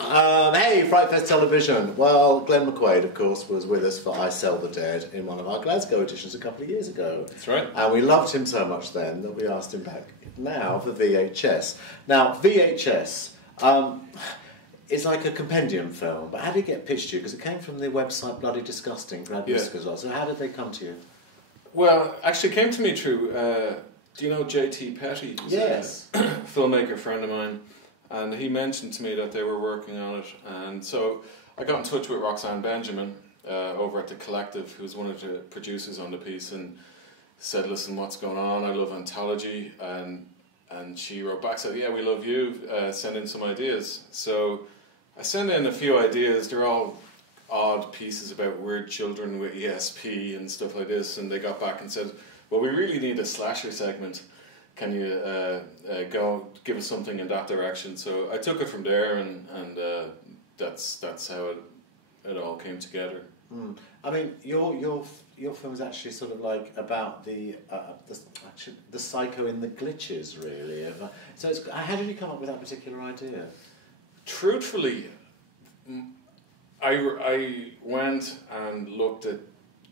Hey, FrightFest Television. Well, Glenn McQuaid, of course, was with us for I Sell the Dead in one of our Glasgow editions a couple of years ago. That's right. And we loved him so much then that we asked him back now for VHS. Now, VHS is like a compendium film, but how did it get pitched to you? Because it came from the website Bloody Disgusting, Brad Whiskers. So how did they come to you? Well, actually, it came to me through, do you know J.T. Petty? He's Yes. a filmmaker friend of mine. And he mentioned to me that they were working on it, and so I got in touch with Roxanne Benjamin over at The Collective, who's one of the producers on the piece, and said, listen, what's going on? I love anthology. And she wrote back, said, yeah, we love you, send in some ideas. So I sent in a few ideas. They're all odd pieces about weird children with ESP and stuff like this, and they got back and said, well, we really need a slasher segment. Can you go give us something in that direction? So I took it from there, and that's how it all came together. Mm. I mean, your film is actually sort of like about the psycho in the glitches, really. So how did you come up with that particular idea? Truthfully, I went and looked at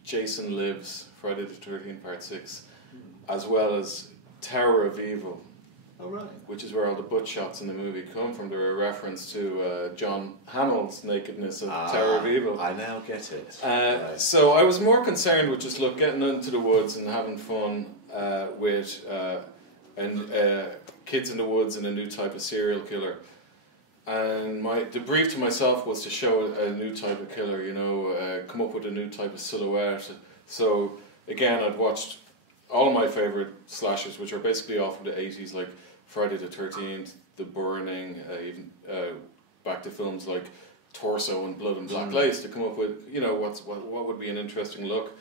Jason Lives, Friday the 13th Part 6, as well as Tower of Evil, which is where all the butt shots in the movie come from. They're a reference to John Hamill's nakedness of Tower of Evil. I now get it. Right. So I was more concerned with just getting into the woods and having fun with kids in the woods and a new type of serial killer. And the brief to myself was to show a new type of killer, come up with a new type of silhouette. So again, I'd watched all of my favourite slashers, which are basically all from the 80s, like Friday the 13th, The Burning, even back to films like Torso and Blood and Black Lace, to come up with, what would be an interesting look.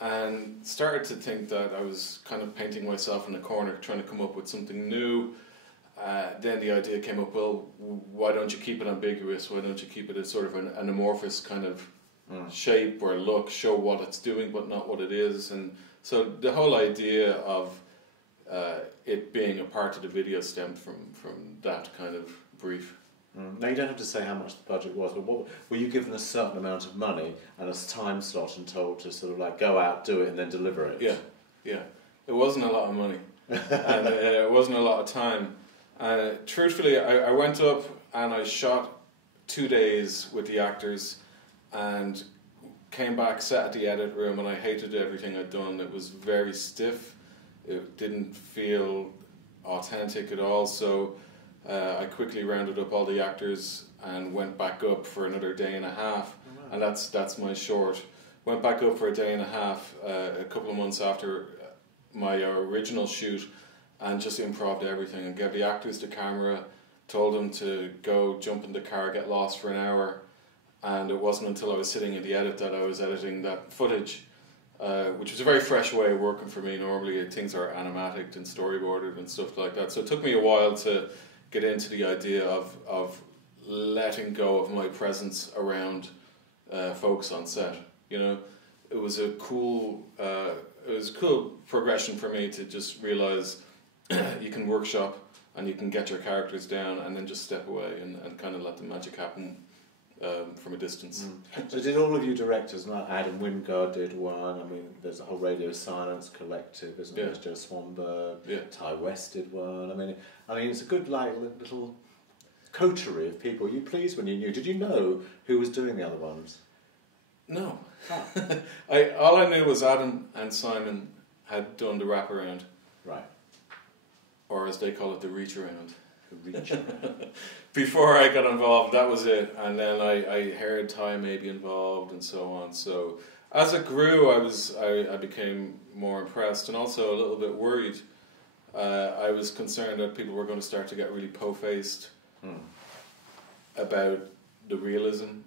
And started to think that I was kind of painting myself in a corner, trying to come up with something new. Then the idea came up, well, why don't you keep it ambiguous? Why don't you keep it as sort of an amorphous kind of shape or look, show what it's doing but not what it is? And so the whole idea of it being a part of the video stemmed from that kind of brief. Now, you don't have to say how much the budget was, but were you given a certain amount of money and a time slot and told to sort of go out, do it, and then deliver it? Yeah. It wasn't a lot of money, and it wasn't a lot of time. Truthfully, I went up and I shot 2 days with the actors, and came back, sat at the edit room, and I hated everything I'd done. It was very stiff. It didn't feel authentic at all. So I quickly rounded up all the actors and went back up for another day and a half. Oh, wow. And that's my short. Went back up for a day and a half, a couple of months after my original shoot, and just improv'd everything and gave the actors the camera, told them to go jump in the car, get lost for an hour. And it wasn't until I was sitting in the edit that I was editing that footage, which was a very fresh way of working for me. Normally things are animatic and storyboarded and stuff like that. So it took me a while to get into the idea of letting go of my presence around folks on set. It was a cool progression for me to just realise you can workshop and you can get your characters down and then just step away and kind of let the magic happen from a distance. So did all of you directors, like Adam Wingard did one, I mean there's a whole Radio Silence collective, isn't there? There's Joe Swanberg, Ty West did one, I mean it's a good little coterie of people. Were you pleased when you knew? Did you know who was doing the other ones? No. All I knew was Adam and Simon had done the wraparound. Right. Or as they call it, the reach around. Around. Before I got involved, that was it. And then I heard Ty may be involved and so on. So as it grew, I became more impressed and also a little bit worried. I was concerned that people were going to start to get really po-faced about the realism.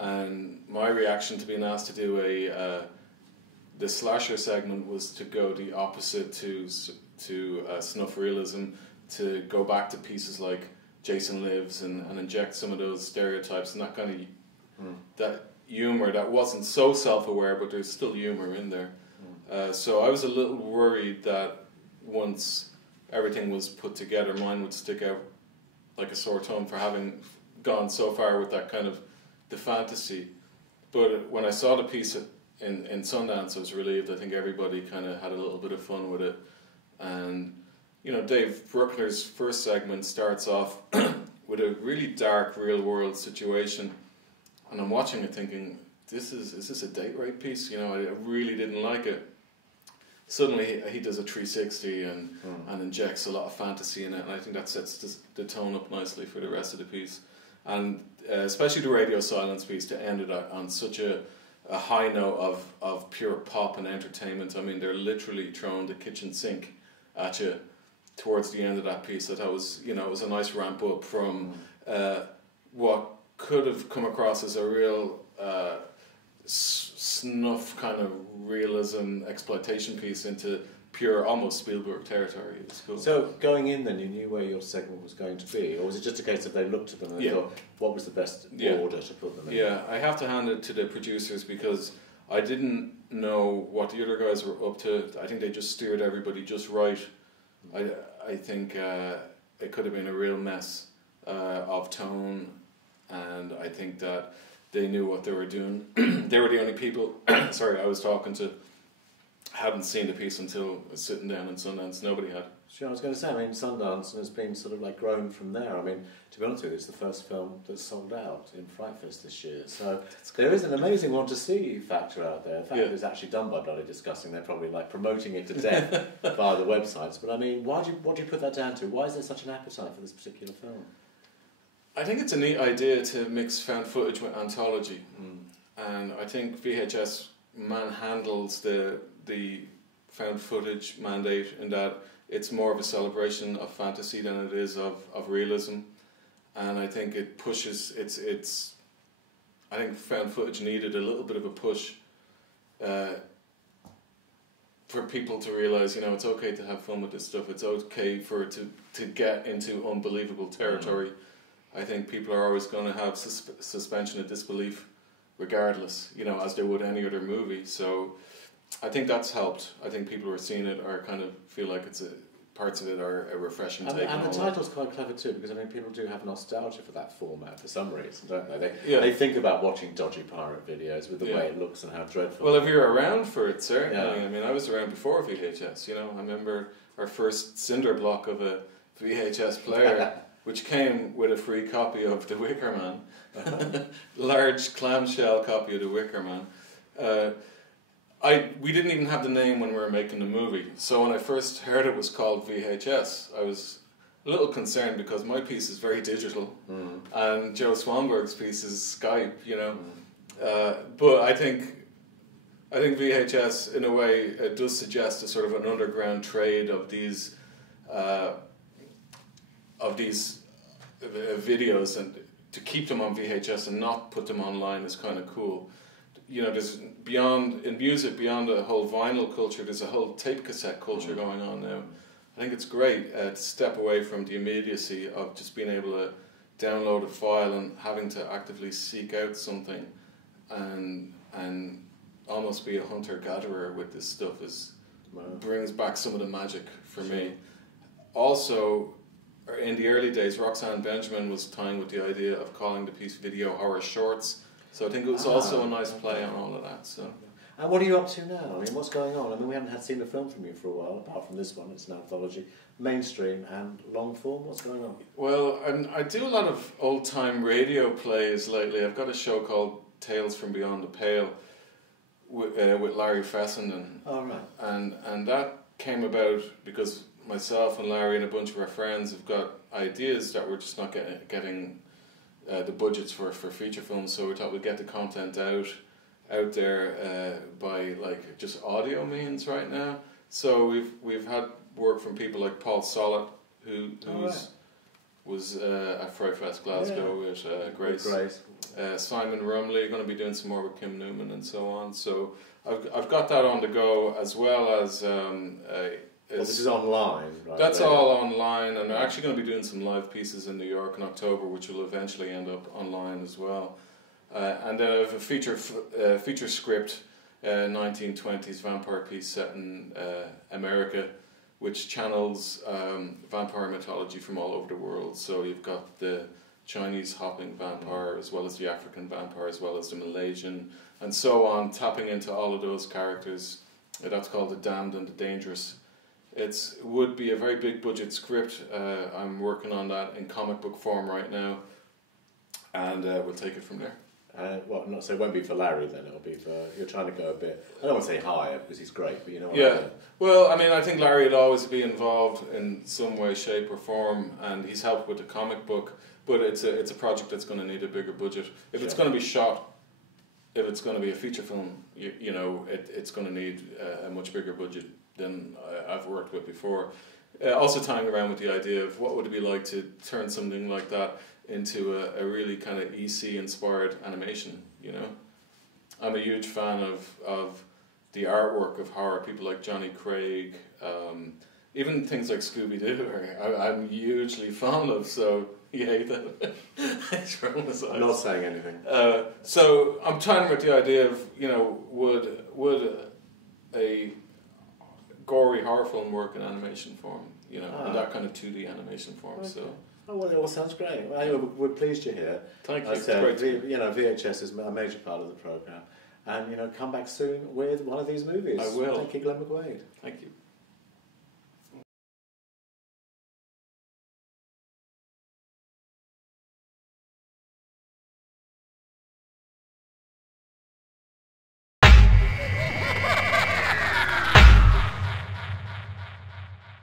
And my reaction to being asked to do the slasher segment was to go the opposite to snuff realism, to go back to pieces like Jason Lives and inject some of those stereotypes and that kind of that humor that wasn't so self-aware, but there's still humor in there. So I was a little worried that once everything was put together, mine would stick out like a sore thumb for having gone so far with that kind of the fantasy. But when I saw the piece in Sundance, I was relieved. I think everybody kind of had a little bit of fun with it. And, you know, Dave Bruckner's first segment starts off with a really dark real-world situation. And I'm watching it thinking, is this a date rape piece? You know, I really didn't like it. Suddenly he does a 360 and injects a lot of fantasy in it, and I think that sets the tone up nicely for the rest of the piece. And especially the radio silence piece, to end it on such a high note of pure pop and entertainment. I mean, they're literally throwing the kitchen sink at you towards the end of that piece. That was, you know, it was a nice ramp up from what could have come across as a real snuff kind of realism exploitation piece into pure, almost Spielberg territory. It was cool. So going in then, you knew where your segment was going to be, or was it just a case of they looked at them and they thought, what was the best order to put them in? Yeah, I have to hand it to the producers because I didn't know what the other guys were up to. I think they just steered everybody just right. I think it could have been a real mess of tone, and I think that they knew what they were doing. They were the only people I was talking to hadn't seen the piece until I was sitting down in Sundance. Nobody had. Sure, I was going to say, I mean, Sundance has been sort of like grown from there. I mean, to be honest with you, it's the first film that's sold out in FrightFest this year. So there is an amazing want to see factor out there. In fact, it's actually done by bloody disgusting. They're probably like promoting it to death via the websites. But I mean, what do you put that down to? Why is there such an appetite for this particular film? I think it's a neat idea to mix found footage with anthology. And I think VHS manhandles the found footage mandate in that it's more of a celebration of fantasy than it is of realism, and I think it pushes I think found footage needed a little bit of a push for people to realise, you know, it's okay to have fun with this stuff, it's okay for it to get into unbelievable territory. I think people are always going to have suspension of disbelief regardless, you know, as they would any other movie. So I think that's helped. I think people who are seeing it are kind of feel like parts of it are a refreshing take on it. And the title's quite clever too, because I mean, people do have nostalgia for that format for some reason, don't they? They think about watching dodgy pirate videos with the way it looks and how dreadful. Well, if you're around for it, certainly. I mean, I was around before VHS. You know, I remember our first cinder block of a VHS player, which came with a free copy of The Wicker Man, large clamshell copy of The Wicker Man. We didn't even have the name when we were making the movie, so when I first heard it was called VHS, I was a little concerned because my piece is very digital, and Joe Swanberg's piece is Skype, you know. But I think VHS, in a way, it does suggest a sort of an underground trade of these videos, and to keep them on VHS and not put them online is kind of cool. You know, there's in music, beyond the whole vinyl culture, there's a whole tape cassette culture going on now. I think it's great to step away from the immediacy of just being able to download a file and having to actively seek out something and almost be a hunter-gatherer with this stuff brings back some of the magic for me. Also, in the early days, Roxanne Benjamin was tying with the idea of calling the piece Video Horror Shorts. So I think it was also a nice play on all of that. So. And what are you up to now? I mean, what's going on? I mean, we haven't seen a film from you for a while, apart from this one. It's an anthology, mainstream and long form. What's going on? Well, I do a lot of old-time radio plays lately. I've got a show called Tales from Beyond the Pale with Larry Fessenden. Oh, right. And that came about because myself and Larry and a bunch of our friends have got ideas that we're just not getting the budgets for feature films, so we thought we'd get the content out there by like just audio means right now. So we've had work from people like Paul Sollett, who was at FrightFest Glasgow with Grace. Simon Rumley, going to be doing some more with Kim Newman and so on. So I've got that on the go, as well as this is online, right? That's all online, and they're actually going to be doing some live pieces in New York in October, which will eventually end up online as well. And then I have a feature script, 1920s vampire piece set in America, which channels vampire mythology from all over the world. So you've got the Chinese hopping vampire, as well as the African vampire, as well as the Malaysian, and so on, tapping into all of those characters. That's called The Damned and the Dangerous. It would be a very big budget script. I'm working on that in comic book form right now, and we'll take it from there. So it won't be for Larry then, it'll be for, you're trying to go a bit, I don't want to say higher because he's great, but you know what I mean? Well, I mean, I think Larry would always be involved in some way, shape or form, and he's helped with the comic book, but it's a project that's going to need a bigger budget. If it's going to be shot, if it's going to be a feature film, you know, it's going to need a much bigger budget than I've worked with before. Also tying around with the idea of what would it be like to turn something like that into a really kind of EC-inspired animation, you know? I'm a huge fan of the artwork of horror, people like Johnny Craig, even things like Scooby-Doo, I'm hugely fond of, so you hate that? I'm not saying anything. So I'm tying with the idea of, you know, would a gory horror film work in animation form, you know, in that kind of 2D animation form, okay. So... Oh, well, it all sounds great. Well, anyway, we're pleased you're here. Thank you. It's great. You know, VHS is a major part of the programme. And, you know, come back soon with one of these movies. I will. Thank you, Glenn McQuaid. Thank you.